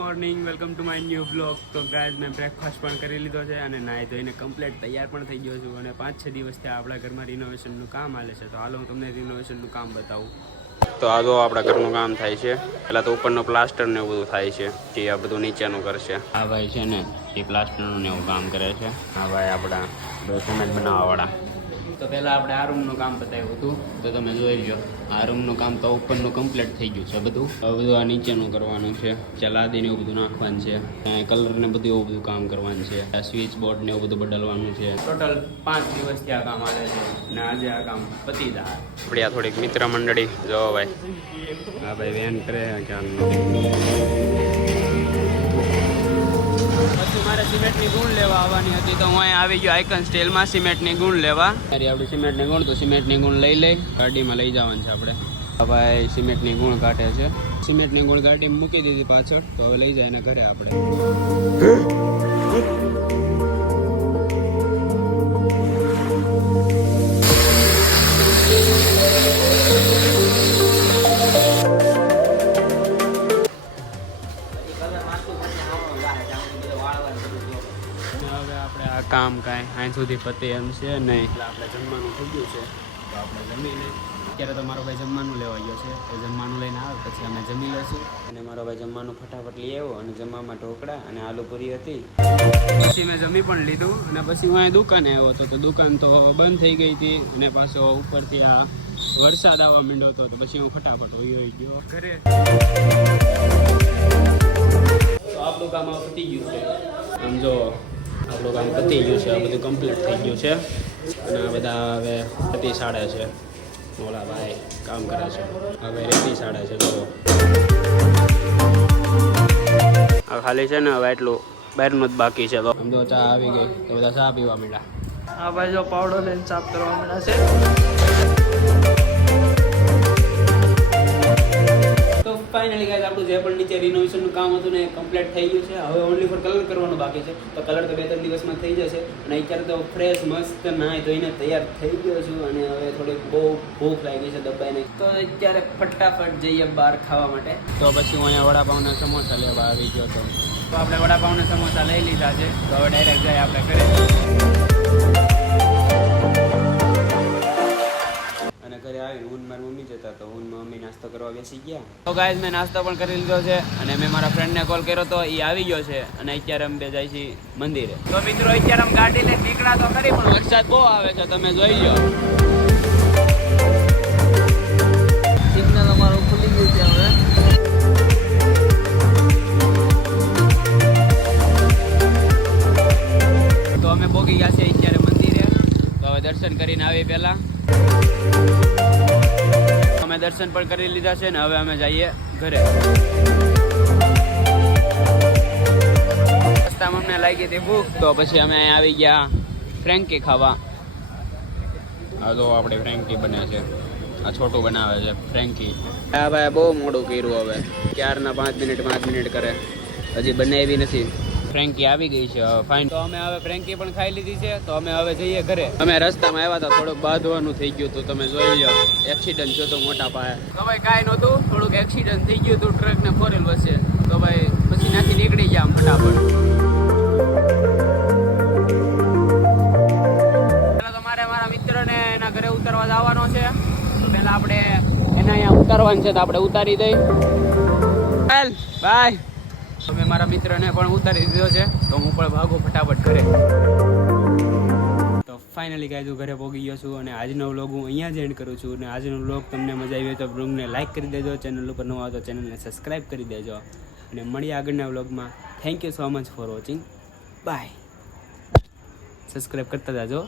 Morning, welcome to my new blog. તો guys મેં breakfast પણ કરી લીધો છે અને નાહી ધોઈને કમ્પ્લીટ તૈયાર પણ થઈ ગયો છું. અને 5-6 દિવસથી આપણા ઘરમાં રિનોવેશનનું કામ હાલે છે. તો હાલો હું તમને રિનોવેશનનું કામ બતાવું. તો આ જો આપણા ઘરનું કામ થાય છે. પહેલાં તો ઉપરનું પ્લાસ્ટર ને એવું બધું થાય છે, કે આ બધું નીચેનું કરશે. આ ભાઈ છે ને એ પ્લાસ્ટરનું ને એવું કામ કરે છે. આ ભાઈ આપણા સિમેન્ટ બનાવવાવાળા. તો પહેલાં આપણે આ રૂમનું કામ બતાવ્યું હતું, તો તમે જોઈ લો. આ રૂમનું કામ તો ઉપરનું કમ્પ્લીટ થઈ ગયું છે બધું. હવે બધું આ નીચેનું કરવાનું છે. ચલાદીને એવું બધું નાખવાનું છે. કલર ને બધું એવું બધું કામ કરવાનું છે. આ સ્વિચ બોર્ડ ને એવું બધું બદલવાનું છે. ટોટલ 5 દિવસથી આ કામ આવે છે અને આજે આ કામ પતી જાય. આપણી આ થોડીક મિત્ર મંડળી જો ભાઈ. હા ભાઈ વેન કરે પછી મારે સિમેન્ટની ગુણ લેવા આવવાની હતી, તો હું અહીંયા આવી ગયો આઇકન સ્ટીલમાં સિમેન્ટની ગુણ લેવા. આપણી સિમેન્ટની ગુણ તો સિમેન્ટની ગુણ લઈ ગાડીમાં લઈ જવાનું છે આપણે. ભાઈ સિમેન્ટની ગુણ કાઢે છે. સિમેન્ટની ગુણ ગાડીમાં મૂકી દીધી પાછળ, તો હવે લઈ જાય એને ઘરે આપણે. હવે આપણે આ કામ કાંઈ અહીં સુધી પતે એમ છે નહીં. એટલે આપણે જમવાનું થઈ ગયું છે, તો આપણે જમીને અત્યારે તો મારો ભાઈ જમવાનું લેવા ગયો છે. એ જમવાનું લઈને આવે પછી અમે જમી લઈશું. અને મારો ભાઈ જમવાનું ફટાફટ લઈ આવ્યો અને જમવામાં ઢોકળા અને આલુ પૂરી હતી. પછી મેં જમી પણ લીધું અને પછી હું અહીં દુકાને આવ્યો હતો, તો દુકાન તો બંધ થઈ ગઈ હતી અને પાછો ઉપરથી આ વરસાદ આવવા માંડ્યો હતો. તો પછી હું ફટાફટ હોઈ ગયો ઘરે. તો આપણું કામ આ પતી ગયું છે. આમ જો આપણું કામ પતી ગયું છે, આ બધું કમ્પ્લીટ થઈ ગયું છે. અને આ બધા હવે રેતી સાડે છે. મોલા ભાઈ કામ કરે છે, હવે રેતી સાડે છે. જો આ ખાલી છે ને હવે એટલું બહારનું જ બાકી છે. તો આમ જો ચા આવી ગઈ, તો બધા ચા પીવા માંડ્યા. હા ભાઈ જો પાવડો લઈને સાફ કરવા માંડ્યા છે. તો ફાઇનલી ગાઈસ આપણું જે પણ નીચે રિનોવેશનનું કામ હતું ને કમ્પ્લીટ થઈ ગયું છે. હવે ઓનલી ફોર કલર કરવાનું બાકી છે. તો કલર તો 2-3 દિવસમાં થઈ જશે. અને અત્યારે તો ફ્રેશ મસ્ત નાહી ધોઈને તૈયાર થઈ ગયો છું. અને હવે થોડીક બહુ ભૂખ લાગી છે દબાઈને. તો અત્યારે ફટાફટ જઈએ બહાર ખાવા માટે. તો પછી હું અહીંયા વડાપાવના સમોસા લેવા આવી ગયો હતો. તો આપણે વડાપાવના સમોસા લઈ લીધા છે. તો હવે ડાયરેક્ટ જાય આપણે ઘરે. ઘરે આવીને હું મારી મમ્મી જતા, તો હું મમ્મી નાસ્તો કરવા બેસી ગયા. તો ગાઈઝ મેં નાસ્તો પણ કરી લીધો છે અને મેં મારા ફ્રેન્ડને કોલ કર્યો તો એ આવી ગયો છે. અને અત્યારે અમે બે જાય છીએ મંદિરે. તો મિત્રો અત્યારે અમે ગાડી લઈને નીકળ્યા તો ખરી, પણ વરસાદ બહુ આવે છે, તમે જોઈ લો. સિગ્નલ અમારું ખુલી ગયું છે હવે. તો અમે પહોંચી ગયા છે અત્યારે મંદિરે. તો હવે દર્શન કરીને આવી પહેલા અમે દર્શન પણ કરી લીધા છે ને હવે અમે જઈએ ઘરે. રસ્તામાં અમને લાગી હતી ભૂખ, તો પછી અમે આવી ગયા ફ્રેન્કી ખાવા. આ જો આપણે ફ્રેન્કી બને છે, આ છોટું બનાવે છે ફ્રેન્કી. હા ભાઈ બહુ મોડું કર્યું. હવે ક્યારના 5 મિનિટ કરે, હજી બનાવી નથી. ફ્રેન્કી આવી ગઈ છે ફાઇન. તો અમે હવે ફ્રેન્કી પણ ખાઈ લીધી છે. તો અમે હવે જઈએ ઘરે. અમે રસ્તામાં આવ્યા હતા, થોડુંક બાંધવાનું થઈ ગયું હતું, તમે જોઈ લો. એક્સિડન્ટ થયો તો મોટા પાયે. તો ભાઈ કાંઈ નહોતું, થોડુંક એક્સિડન્ટ થઈ ગયું હતું ટ્રક ને 4 વ્હીલ વચ્ચે. તો ભાઈ પછી ત્યાંથી નીકળી ગયા આમ ફટાફટ. પહેલાં તો મારે મારા મિત્રને એના ઘરે ઉતારવા જવાનો છે. તો પહેલાં આપણે એને અહીંયા ઉતારવાનું છે, તો આપણે ઉતારી દઈ. બાય. તો મેં મારા મિત્રને પણ ઉતારી દીધો છે, તો હું પણ ભાગું ફટાફટ ઘરે. તો ફાઇનલી ગાઈઝ હું ઘરે પહોંચી ગયો છું. અને આજનો વ્લોગ હું અહીંયા જ એન્ડ કરું છું. અને આજનો વ્લોગ તમને મજા આવી હોય તો વ્લોગને લાઇક કરી દેજો. ચેનલ ઉપર નવા હોય તો ચેનલને સબસ્ક્રાઈબ કરી દેજો. અને મળીએ આગળના વ્લોગમાં. Thank you so much for watching. Bye. Subscribe કરતા જાજો.